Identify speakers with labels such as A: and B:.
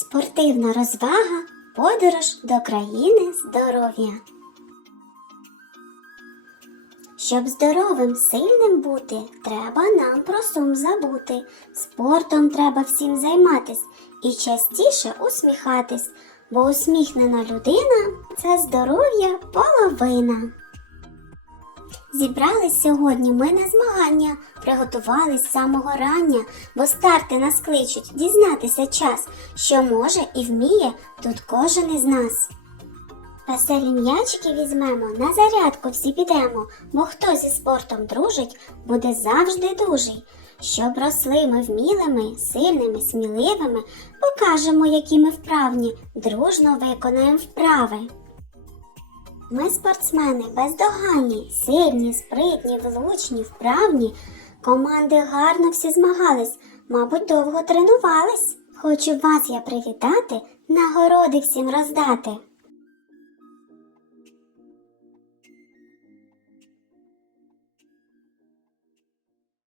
A: Спортивна розвага, подорож до країни здоров'я. Щоб здоровим, сильним бути, треба нам про сум забути. Спортом треба всім займатись і частіше усміхатись, бо усміхнена людина це здоров'я половина. Зібрались сьогодні ми на змагання, приготувались з самого рання, бо старти нас кличуть дізнатися час, що може і вміє тут кожен із нас. Веселі м'ячики візьмемо, на зарядку всі підемо, бо хто зі спортом дружить, буде завжди дужий. Щоб росли ми вмілими, сильними, сміливими, покажемо, які ми вправні, дружно виконаємо вправи. Ми спортсмени бездоганні, сильні, спритні, влучні, вправні. Команди гарно всі змагались, мабуть, довго тренувались. Хочу вас я привітати, нагороди всім роздати.